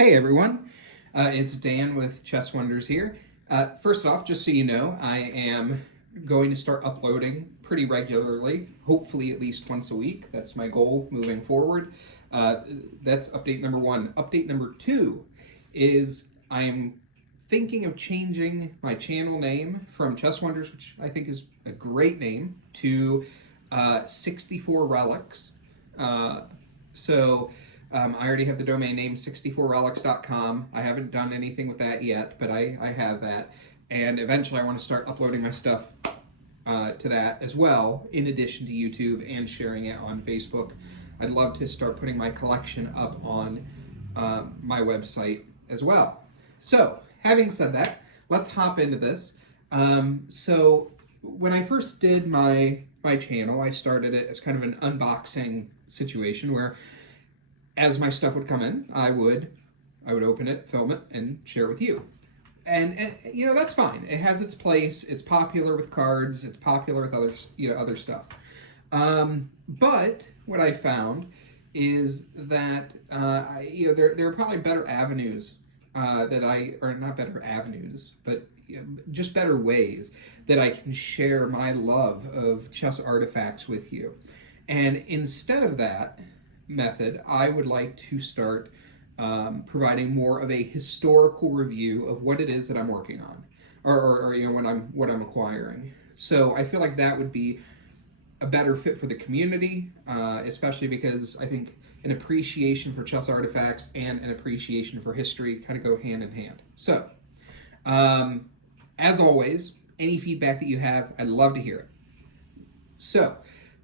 Hey everyone, it's Dan with Chess Wonders here. First off, just so you know, I am going to start uploading pretty regularly, hopefully at least once a week. That's my goal moving forward. That's update number one. Update number two is I am thinking of changing my channel name from Chess Wonders, which I think is a great name, to 64 Relics. I already have the domain name 64relics.com. I haven't done anything with that yet, but I have that. And eventually I want to start uploading my stuff to that as well, in addition to YouTube and sharing it on Facebook. I'd love to start putting my collection up on my website as well. So, having said that, let's hop into this. So, when I first did my channel, I started it as kind of an unboxing situation where as my stuff would come in, I would open it, film it, and share it with you. And you know, that's fine. It has its place. It's popular with cards. It's popular with other stuff. But what I found is that there are probably better avenues not better avenues, but just better ways that I can share my love of chess artifacts with you. And instead of that method, I would like to start providing more of a historical review of what it is that I'm working on, or what I'm acquiring. So I feel like that would be a better fit for the community, especially because I think an appreciation for chess artifacts and an appreciation for history kind of go hand in hand. So, as always, any feedback that you have, I'd love to hear it. So,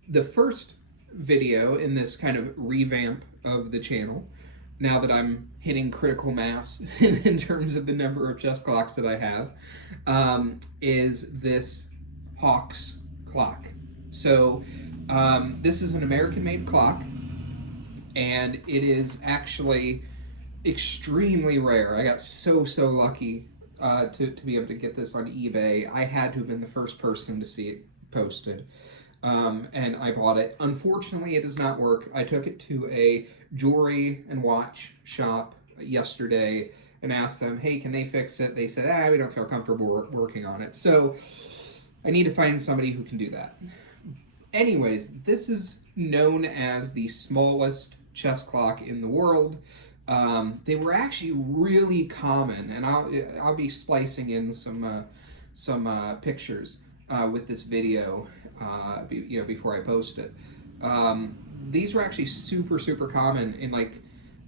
the first video in this kind of revamp of the channel, now that I'm hitting critical mass in terms of the number of chess clocks that I have, is this Hawks clock. So this is an American-made clock, and it is actually extremely rare. I got so lucky to be able to get this on eBay. I had to have been the first person to see it posted. And I bought it. Unfortunately, it does not work. I took it to a jewelry and watch shop yesterday and asked them, hey, can they fix it? They said, we don't feel comfortable working on it. So I need to find somebody who can do that. Anyways, this is known as the smallest chess clock in the world. They were actually really common, and I'll be splicing in some pictures with this video before I post it. These were actually super common in like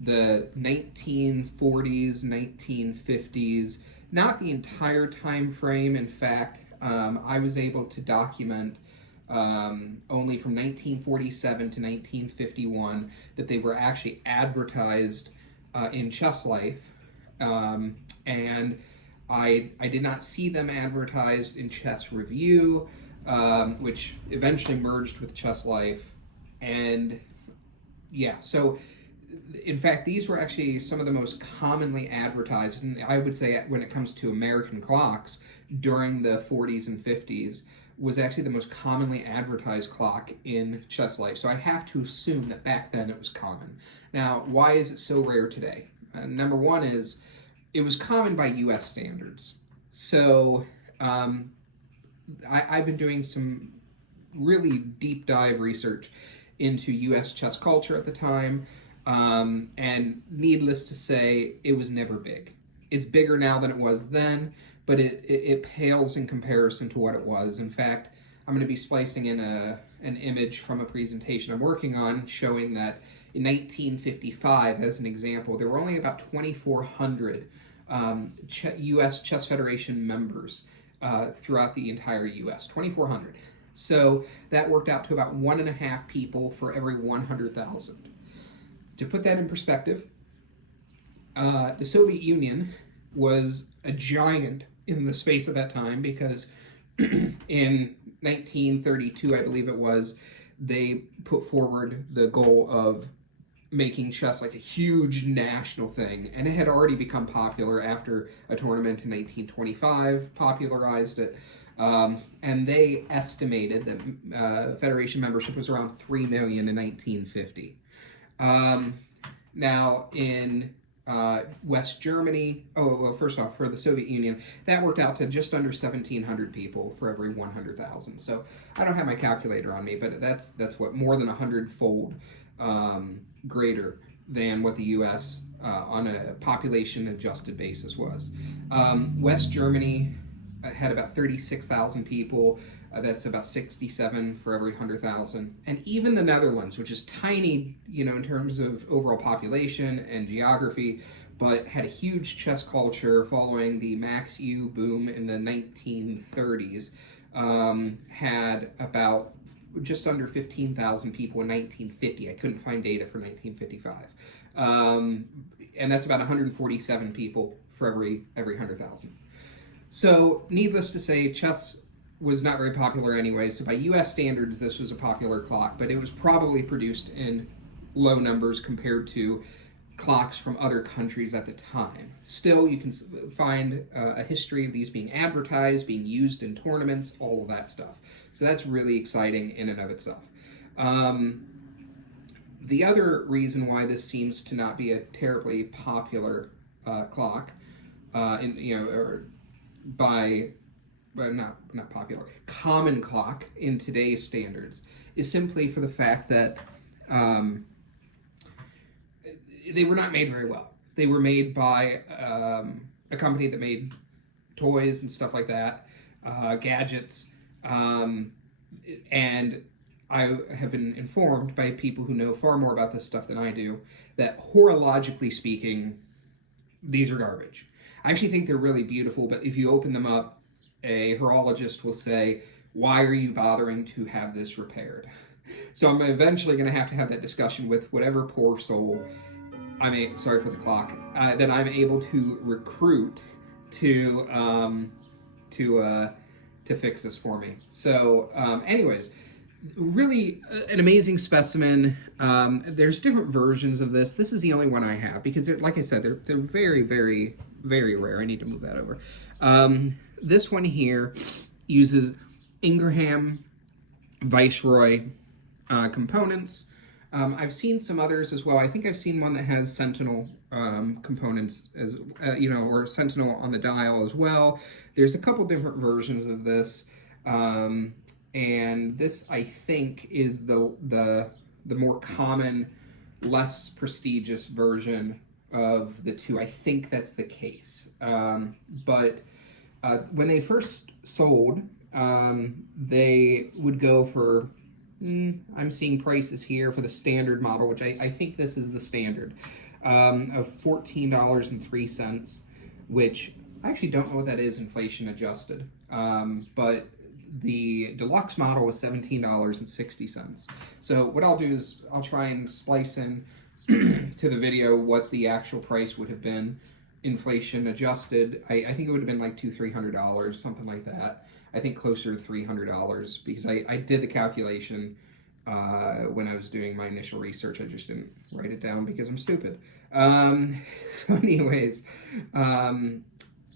the 1940s, 1950s. Not the entire time frame. In fact, I was able to document only from 1947 to 1951 that they were actually advertised in Chess Life, and I did not see them advertised in Chess Review, which eventually merged with Chess Life. And yeah, so in fact, these were actually some of the most commonly advertised, and I would say when it comes to American clocks during the 40s and 50s, was actually the most commonly advertised clock in Chess Life. So I have to assume that back then it was common. Now, why is it so rare today? Number one is it was common by US standards. So I've been doing some really deep dive research into US chess culture at the time, and needless to say, it was never big. It's bigger now than it was then, but it pales in comparison to what it was. In fact, I'm going to be splicing in an image from a presentation I'm working on showing that in 1955, as an example, there were only about 2,400 U.S. Chess Federation members throughout the entire U.S., 2,400. So that worked out to about 1.5 people for every 100,000. To put that in perspective, the Soviet Union was a giant in the space of that time, because in 1932, I believe it was, they put forward the goal of making chess like a huge national thing, and it had already become popular after a tournament in 1925 popularized it, and they estimated that Federation membership was around 3 million in 1950. Now, in West Germany, oh, well, first off, for the Soviet Union, that worked out to just under 1,700 people for every 100,000. So I don't have my calculator on me, but that's what, more than 100-fold greater than what the U.S. On a population-adjusted basis was. West Germany had about 36,000 people. That's about 67 for every 100,000. And even the Netherlands, which is tiny, in terms of overall population and geography, but had a huge chess culture following the Max U boom in the 1930s, had about just under 15,000 people in 1950. I couldn't find data for 1955. And that's about 147 people for every 100,000. So, needless to say, chess was not very popular anyway, so by US standards this was a popular clock, but it was probably produced in low numbers compared to clocks from other countries at the time. Still, you can find a history of these being advertised, being used in tournaments, all of that stuff. So that's really exciting in and of itself. The other reason why this seems to not be a terribly popular clock, not popular, common clock in today's standards, is simply for the fact that they were not made very well. They were made by a company that made toys and stuff like that, gadgets, and I have been informed by people who know far more about this stuff than I do that horologically speaking, these are garbage. I actually think they're really beautiful, but if you open them up, a horologist will say, why are you bothering to have this repaired? So I'm eventually going to have that discussion with whatever poor soul, sorry for the clock, that I'm able to recruit to fix this for me. So anyways, really an amazing specimen. There's different versions of this. This is the only one I have because, like I said, they're very, very, very rare. I need to move that over. This one here uses Ingraham Viceroy components. I've seen some others as well. I think I've seen one that has Sentinel components, as or Sentinel on the dial as well. There's a couple different versions of this, and this I think is the more common, less prestigious version of the two. I think that's the case, but when they first sold, they would go for, I'm seeing prices here for the standard model, which I think this is the standard, of $14.03, which I actually don't know what that is inflation adjusted, but the deluxe model was $17.60. So what I'll do is I'll try and slice in to the video what the actual price would have been inflation adjusted. I think it would have been like $200-300, something like that. I think closer to $300 because I did the calculation when I was doing my initial research. I just didn't write it down because I'm stupid. So anyways, and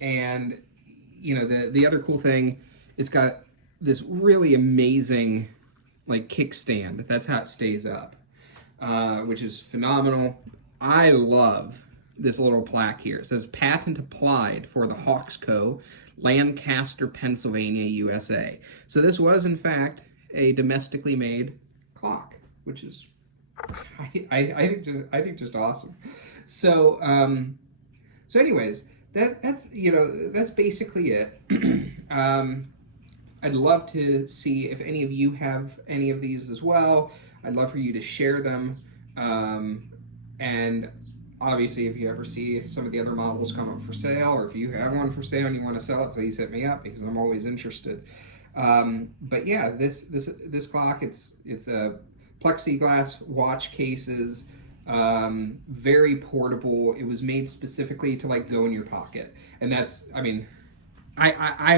the other cool thing, it's got this really amazing like kickstand. That's how it stays up, which is phenomenal. I love this little plaque here. It says patent applied for the Hawks Co., Lancaster, Pennsylvania, USA. So this was in fact a domestically made clock, which is I think just awesome. So anyways, that's basically it. I'd love to see if any of you have any of these as well. I'd love for you to share them. And obviously, if you ever see some of the other models come up for sale, or if you have one for sale and you want to sell it, please hit me up because I'm always interested. But yeah, this clock, it's a plexiglass watch cases, very portable. It was made specifically to like go in your pocket, and that's, I'm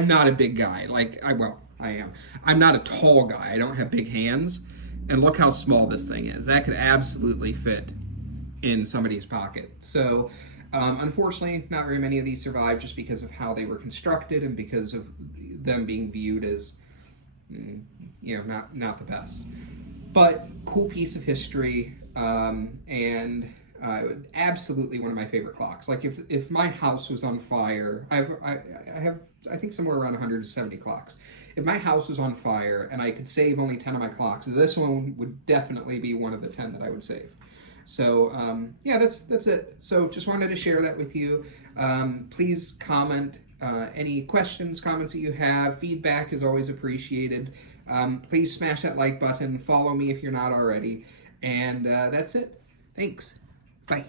not a big guy. I am. I'm not a tall guy. I don't have big hands, and look how small this thing is. That could absolutely fit in somebody's pocket. So unfortunately, not very many of these survive just because of how they were constructed and because of them being viewed as not the best. But cool piece of history, and Absolutely one of my favorite clocks. Like if my house was on fire, I have I think somewhere around 170 clocks. If my house was on fire and I could save only 10 of my clocks, this one would definitely be one of the 10 that I would save. So yeah, that's it. So just wanted to share that with you. Please comment any questions, comments that you have. Feedback is always appreciated. Please smash that like button. Follow me if you're not already. And that's it. Thanks. Bye.